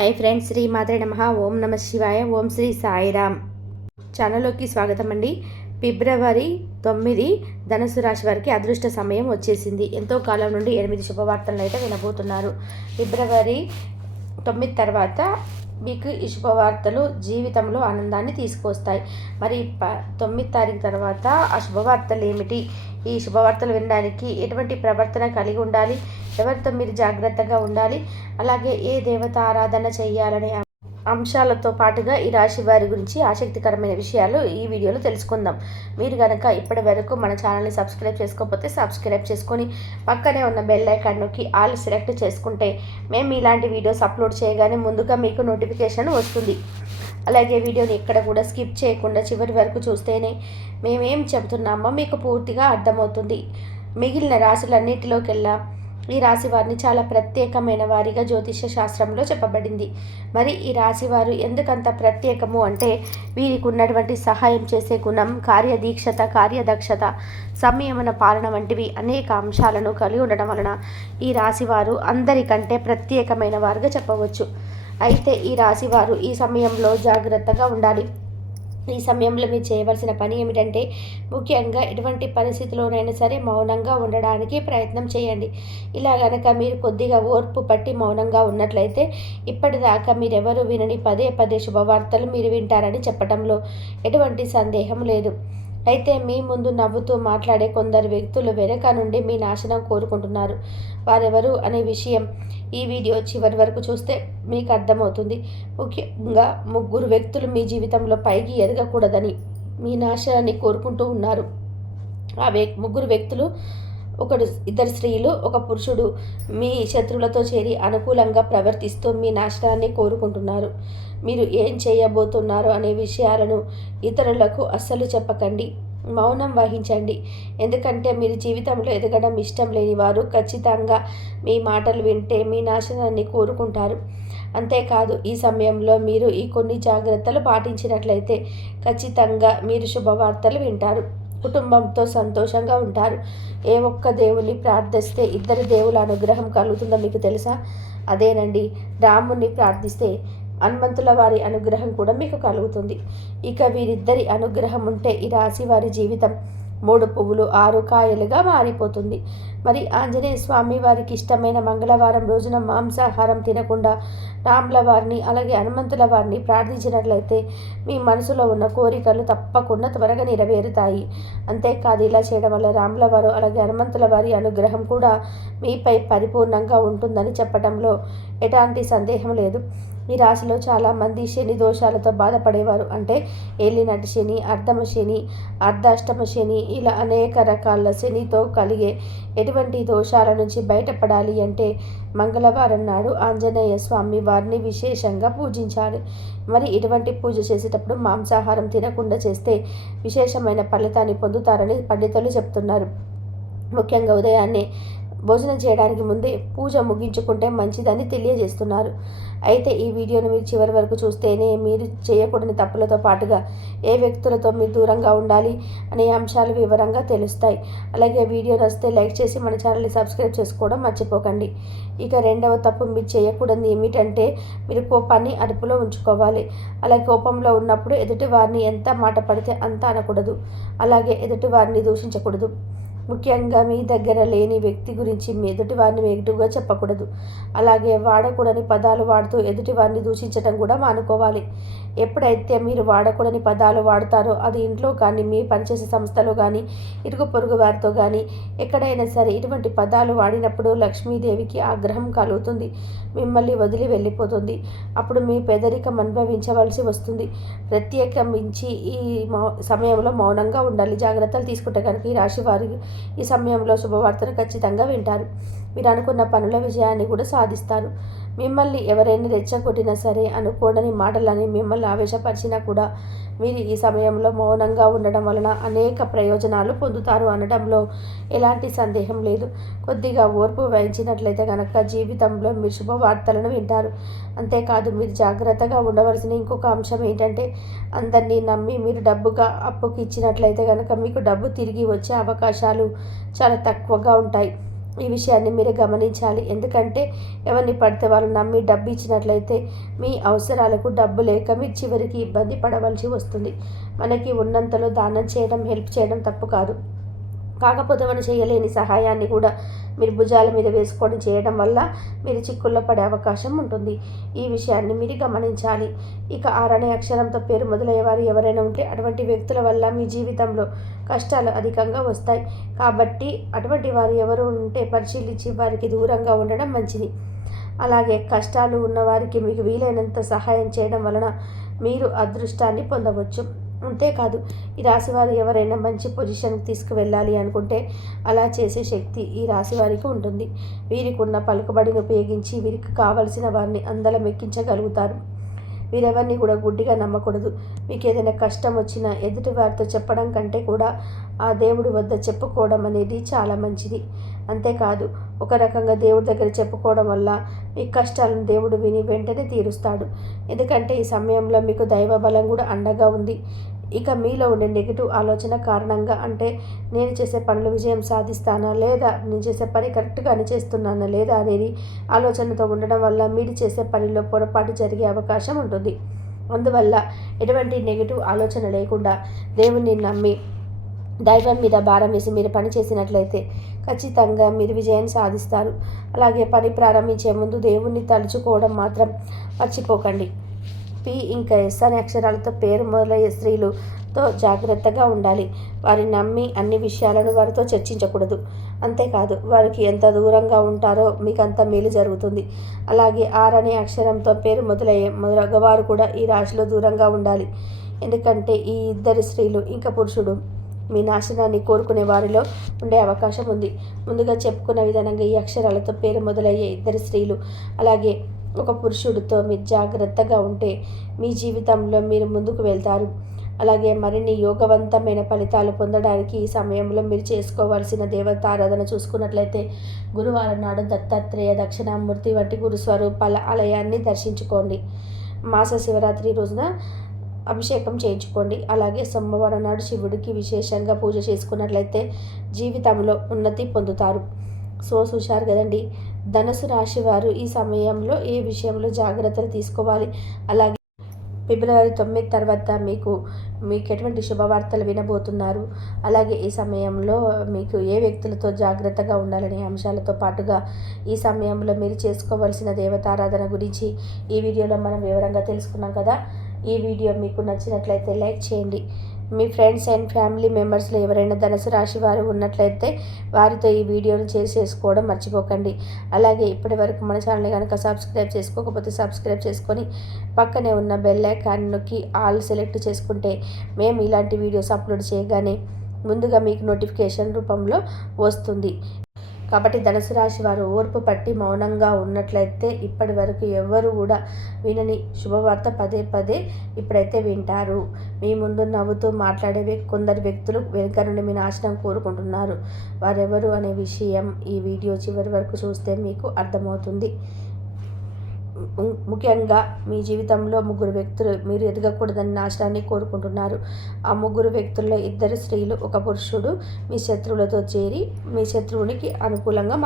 Hi friends, Shri మాత్రే నమః. ఓం నమ శివాయ. ఓం శ్రీ సాయిరామ్. ఛానల్లోకి స్వాగతం అండి. ఫిబ్రవరి 9 ధనుసు రాశి వారికి అదృష్ట సమయం వచ్చేసింది. ఎంతో కాలం నుండి 8 శుభవార్తలను అయితే వినబోతున్నారు. ఫిబ్రవరి 9 తర్వాత మీకు ఈ శుభవార్తలు జీవితంలో ఆనందాన్ని తీసుకొస్తాయి. మరి 9 తారీఖు తర్వాత ఆ శుభవార్తలు ఏమిటి? ఈ శుభవార్తలు వినడానికి ఎటువంటి ప్రవర్తన కలిగి ఉండాలి? ఎవరితో మీరు జాగ్రత్తగా ఉండాలి? అలాగే ఏ దేవత ఆరాధన చేయాలనే అంశాలతో పాటుగా ఈ రాశి వారి గురించి ఆసక్తికరమైన విషయాలు ఈ వీడియోలో తెలుసుకుందాం. మీరు కనుక ఇప్పటి వరకు మన ఛానల్ని సబ్స్క్రైబ్ చేసుకోకపోతే సబ్స్క్రైబ్ చేసుకొని పక్కనే ఉన్న బెల్ ఐకాన్ నొక్కి ఆల్ సెలెక్ట్ చేసుకుంటే మేము ఇలాంటి వీడియోస్ అప్లోడ్ చేయగానే ముందుగా మీకు నోటిఫికేషన్ వస్తుంది. అలాగే వీడియోని ఎక్కడ కూడా స్కిప్ చేయకుండా చివరి వరకు చూస్తేనే మేమేం చెబుతున్నామో మీకు పూర్తిగా అర్థమవుతుంది. మిగిలిన రాశులన్నిటిలోకెల్లా ఈ రాశి వారిని చాలా ప్రత్యేకమైన వారిగా జ్యోతిష శాస్త్రంలో చెప్పబడింది. మరి ఈ రాశి వారు ఎందుకంత ప్రత్యేకము అంటే వీరికి ఉన్నటువంటి సహాయం చేసే గుణం, కార్యదీక్షత, కార్యదక్షత, సంయమన పాలన వంటివి అనేక అంశాలను కలిగి ఉండడం వలన ఈ రాశి వారు అందరికంటే ప్రత్యేకమైన వారుగా చెప్పవచ్చు. అయితే ఈ రాశి వారు ఈ సమయంలో జాగ్రత్తగా ఉండాలి. ఈ సమయంలో మీరు చేయవలసిన పని ఏమిటంటే ముఖ్యంగా ఎటువంటి పరిస్థితిలోనైనా సరే మౌనంగా ఉండడానికి ప్రయత్నం చేయండి. ఇలా గనక మీరు కొద్దిగా ఓర్పు పట్టి మౌనంగా ఉన్నట్లయితే ఇప్పటిదాకా మీరెవరు వినని పదే పదే శుభవార్తలు మీరు వింటారని చెప్పడంలో ఎటువంటి సందేహం లేదు. అయితే మీ ముందు నవ్వుతూ మాట్లాడే కొందరు వ్యక్తులు వెనుక నుండి మీ నాశనం కోరుకుంటున్నారు. వారెవరు అనే విషయం ఈ వీడియో చివరి వరకు చూస్తే మీకు అర్థమవుతుంది. ముఖ్యంగా 3 వ్యక్తులు మీ జీవితంలో పైకి ఎదగకూడదని మీ నాశనాన్ని కోరుకుంటూ ఉన్నారు. ఆ 3 వ్యక్తులు, 2 స్త్రీలు, 1 పురుషుడు మీ శత్రువులతో చేరి అనుకూలంగా ప్రవర్తిస్తూ మీ నాశనాన్ని కోరుకుంటున్నారు. మీరు ఏం చేయబోతున్నారు అనే విషయాలను ఇతరులకు అస్సలు చెప్పకండి. మౌనం వహించండి. ఎందుకంటే మీరు జీవితంలో ఎదగడం ఇష్టం లేని వారు ఖచ్చితంగా మీ మాటలు వింటే మీ నాశనాన్ని కోరుకుంటారు. అంతేకాదు ఈ సమయంలో మీరు ఈ కొన్ని జాగ్రత్తలు పాటించినట్లయితే ఖచ్చితంగా మీరు శుభవార్తలు వింటారు. కుటుంబంతో సంతోషంగా ఉంటారు. ఏ ఒక్క దేవుని ప్రార్థిస్తే 2 దేవుల అనుగ్రహం కలుగుతుందో మీకు తెలుసా? అదేనండి, రాముని ప్రార్థిస్తే హనుమంతుల వారి అనుగ్రహం కూడా మీకు కలుగుతుంది. ఇక వీరిద్దరి అనుగ్రహం ఉంటే ఈ రాశి వారి జీవితం 3 పువ్వులు 6 కాయలుగా మారిపోతుంది. మరి ఆంజనేయ స్వామి వారికి ఇష్టమైన మంగళవారం రోజున మాంసాహారం తినకుండా రాముల వారిని అలాగే హనుమంతుల వారిని ప్రార్థించినట్లయితే మీ మనసులో ఉన్న కోరికలు తప్పకుండా త్వరగా నెరవేరుతాయి. అంతేకాదు ఇలా చేయడం వల్ల రాముల వారు అలాగే హనుమంతుల వారి అనుగ్రహం కూడా మీపై పరిపూర్ణంగా ఉంటుందని చెప్పడంలో ఎలాంటి సందేహం లేదు. ఈ రాశిలో చాలామంది శని దోషాలతో బాధపడేవారు. అంటే ఏలినాటి శని, అర్ధమ శని, అర్ధాష్టమ శని, ఇలా అనేక రకాల శనితో కలిగే ఎటువంటి దోషాల నుంచి బయటపడాలి అంటే మంగళవారం నాడు ఆంజనేయ స్వామి వారిని విశేషంగా పూజించాలి. మరి ఇటువంటి పూజ చేసేటప్పుడు మాంసాహారం తినకుండా చేస్తే విశేషమైన ఫలితాన్ని పొందుతారని పండితులు చెప్తున్నారు. ముఖ్యంగా ఉదయాన్నే భోజనం చేయడానికి ముందే పూజ ముగించుకుంటే మంచిదని తెలియజేస్తున్నారు. అయితే ఈ వీడియోను మీరు చివరి వరకు చూస్తేనే మీరు చేయకూడని తప్పులతో పాటుగా ఏ వ్యక్తులతో మీరు దూరంగా ఉండాలి అనే అంశాలు వివరంగా తెలుస్తాయి. అలాగే వీడియో నచ్చితే లైక్ చేసి మన ఛానల్ని సబ్స్క్రైబ్ చేసుకోవడం మర్చిపోకండి. ఇక 2వ తప్పు మీరు చేయకూడదు ఏమిటంటే మీరు కోపాన్ని అదుపులో ఉంచుకోవాలి. అలాగే కోపంలో ఉన్నప్పుడు ఎదుటి వారిని ఎంత మాట పడితే అంత అనకూడదు. అలాగే ఎదుటి వారిని దూషించకూడదు. ముఖ్యంగా మీ దగ్గర లేని వ్యక్తి గురించి మీ ఎదుటి వారిని నెగిటివ్గా చెప్పకూడదు. అలాగే వాడకూడని పదాలు వాడుతూ ఎదుటి వారిని దూషించడం కూడా మానుకోవాలి. ఎప్పుడైతే మీరు వాడకూడని పదాలు వాడతారో అది ఇంట్లో కానీ మీ పనిచేసే సంస్థలో కానీ ఇరుగు పొరుగు వారితో కానీ ఎక్కడైనా సరే ఇటువంటి పదాలు వాడినప్పుడు లక్ష్మీదేవికి ఆగ్రహం కలుగుతుంది. మిమ్మల్ని వదిలి వెళ్ళిపోతుంది. అప్పుడు మీ పేదరికం అనుభవించవలసి వస్తుంది. ప్రత్యేకించి ఈ సమయంలో మౌనంగా ఉండాలి. జాగ్రత్తలు తీసుకుంటే కనుక ఈ రాశి వారి ఈ సమయంలో శుభవార్తను ఖచ్చితంగా వింటారు. మీరు అనుకున్న పనుల విజయాన్ని కూడా సాధిస్తారు. మిమ్మల్ని ఎవరైనా రెచ్చగొట్టినా సరే, అనుకోడని మాటలని మిమ్మల్ని ఆవేశపరిచినా కూడా మీరు ఈ సమయంలో మౌనంగా ఉండడం వలన అనేక ప్రయోజనాలు పొందుతారు అనడంలో ఎలాంటి సందేహం లేదు. కొద్దిగా ఓర్పు వహించినట్లయితే కనుక జీవితంలో మీరు శుభవార్తలను వింటారు. అంతేకాదు మీరు జాగ్రత్తగా ఉండవలసిన ఇంకొక అంశం ఏంటంటే అందరినీ నమ్మి మీరు డబ్బుగా అప్పుకి ఇచ్చినట్లయితే కనుక మీకు డబ్బు తిరిగి వచ్చే అవకాశాలు చాలా తక్కువగా ఉంటాయి. ఈ విషయాన్ని మీరు గమనించాలి. ఎందుకంటే ఎవరిని పడితే వాళ్ళు నమ్మి డబ్బు ఇచ్చినట్లయితే మీ అవసరాలకు డబ్బు లేక మీరు చివరికి ఇబ్బంది పడవలసి వస్తుంది. మనకి ఉన్నంతలో దానం చేయడం, హెల్ప్ చేయడం తప్పు కాదు. కాకపోతే మనం చేయలేని సహాయాన్ని కూడా మీరు భుజాల మీద వేసుకొని చేయడం వల్ల మీరు చిక్కుల్లో పడే అవకాశం ఉంటుంది. ఈ విషయాన్ని మీరు గమనించాలి. ఇక ఆర్ అనే అక్షరంతో పేరు మొదలయ్యేవారు ఎవరైనా ఉంటే అటువంటి వ్యక్తుల వల్ల మీ జీవితంలో కష్టాలు అధికంగా వస్తాయి. కాబట్టి అటువంటి వారు ఎవరు ఉంటే పరిశీలించి వారికి దూరంగా ఉండడం మంచిది. అలాగే కష్టాలు ఉన్నవారికి మీకు వీలైనంత సహాయం చేయడం వలన మీరు అదృష్టాన్ని పొందవచ్చు. అంతేకాదు, ఈ రాశివారు ఎవరైనా మంచి పొజిషన్కి తీసుకువెళ్ళాలి అనుకుంటే అలా చేసే శక్తి ఈ రాశి వారికి ఉంటుంది. వీరికి ఉన్న పలుకుబడిని ఉపయోగించి వీరికి కావలసిన వారిని అందలం ఎక్కించగలుగుతారు. వీరెవరిని కూడా గుడ్డిగా నమ్మకూడదు. మీకు ఏదైనా కష్టం వచ్చినా ఎదుటి వారితో చెప్పడం కంటే కూడా ఆ దేవుడి వద్ద చెప్పుకోవడం అనేది చాలా మంచిది. అంతేకాదు, ఒక రకంగా దేవుడి దగ్గర చెప్పుకోవడం వల్ల మీ కష్టాలను దేవుడు విని వెంటనే తీరుస్తాడు. ఎందుకంటే ఈ సమయంలో మీకు దైవ బలం కూడా అండగా ఉంది. ఇక మీలో ఉండే నెగిటివ్ ఆలోచన కారణంగా, అంటే నేను చేసే పనులు విజయం సాధిస్తానా లేదా, నేను చేసే పని కరెక్ట్గానే చేస్తున్నానా లేదా అనేది ఆలోచనతో ఉండడం వల్ల మీరు చేసే పనిలో పొరపాటు జరిగే అవకాశం ఉంటుంది. అందువల్ల ఎటువంటి నెగిటివ్ ఆలోచన లేకుండా దేవుణ్ణి నమ్మి దైవం మీద భారం వేసి మీరు పని చేసినట్లయితే ఖచ్చితంగా మీరు విజయాన్ని సాధిస్తారు. అలాగే పని ప్రారంభించే ముందు దేవుణ్ణి తలుచుకోవడం మాత్రం మర్చిపోకండి. పి ఇంకా ఎస్ అనే అక్షరాలతో పేరు మొదలయ్యే స్త్రీలతో జాగ్రత్తగా ఉండాలి. వారిని నమ్మి అన్ని విషయాలను వారితో చర్చించకూడదు. అంతేకాదు, వారికి ఎంత దూరంగా ఉంటారో మీకు అంత మేలు జరుగుతుంది. అలాగే ఆర్ అనే అక్షరంతో పేరు మొదలయ్యే మగవారు కూడా ఈ రాశిలో దూరంగా ఉండాలి. ఎందుకంటే ఈ ఇద్దరు స్త్రీలు ఇంకా పురుషుడు మీ నాశనాన్ని కోరుకునే వారిలో ఉండే అవకాశం ఉంది. ముందుగా చెప్పుకున్న విధానంగా ఈ అక్షరాలతో పేరు మొదలయ్యే ఇద్దరు స్త్రీలు అలాగే ఒక పురుషుడితో మీరు జాగ్రత్తగా ఉంటే మీ జీవితంలో మీరు ముందుకు వెళ్తారు. అలాగే మరిన్ని యోగవంతమైన ఫలితాలు పొందడానికి ఈ సమయంలో మీరు చేసుకోవాల్సిన దేవతారాధన చూసుకున్నట్లయితే గురువారం నాడు దత్తాత్రేయ, దక్షిణామూర్తి వంటి గురుస్వరూపాల ఆలయాన్ని దర్శించుకోండి. మాస శివరాత్రి రోజున అభిషేకం చేయించుకోండి. అలాగే సోమవారం నాడు శివుడికి విశేషంగా పూజ చేసుకున్నట్లయితే జీవితంలో ఉన్నతి పొందుతారు. చూశారు కదండి, ధనుసు రాశి వారు ఈ సమయంలో ఏ విషయంలో జాగ్రత్తలు తీసుకోవాలి. అలాగే ఫిబ్రవరి 9 తర్వాత మీకు ఎటువంటి శుభవార్తలు వినబోతున్నారు, అలాగే ఈ సమయంలో మీకు ఏ వ్యక్తులతో జాగ్రత్తగా ఉండాలనే అంశాలతో పాటుగా ఈ సమయంలో మీరు చేసుకోవాల్సిన దేవతారాధన గురించి ఈ వీడియోలో మనం వివరంగా తెలుసుకున్నాం కదా. ఈ వీడియో మీకు నచ్చినట్లయితే లైక్ చేయండి. మీ ఫ్రెండ్స్ అండ్ ఫ్యామిలీ మెంబర్స్లో ఎవరైనా ధనుసు రాశి వారు ఉన్నట్లయితే వారితో ఈ వీడియోని చేసుకోవడం మర్చిపోకండి. అలాగే ఇప్పటి వరకు మన ఛానల్ని కనుక సబ్స్క్రైబ్ చేసుకోకపోతే సబ్స్క్రైబ్ చేసుకొని పక్కనే ఉన్న బెల్ ఐకాన్ నొక్కి ఆల్ సెలెక్ట్ చేసుకుంటే మేము ఇలాంటి వీడియోస్ అప్లోడ్ చేయగానే ముందుగా మీకు నోటిఫికేషన్ రూపంలో వస్తుంది. కాబట్టి ధనుసు రాశి వారు ఓర్పు పట్టి మౌనంగా ఉన్నట్లయితే ఇప్పటి వరకు ఎవరు కూడా వినని శుభవార్త పదే పదే ఇప్పుడైతే వింటారు. మీ ముందు నవ్వుతూ మాట్లాడే కొందరు వ్యక్తులు వెనుక నుండి మీ నాశనం కోరుకుంటున్నారు. వారెవరు అనే విషయం ఈ వీడియో చివరి వరకు చూస్తే మీకు అర్థమవుతుంది. ముఖ్యంగా మీ జీవితంలో 3 వ్యక్తులు మీరు ఎదగకూడదని నాశనాన్ని కోరుకుంటున్నారు. ఆ 3 వ్యక్తుల్లో 2 స్త్రీలు, ఒక పురుషుడు మీ శత్రువులతో చేరి మీ శత్రువునికి అనుకూలంగా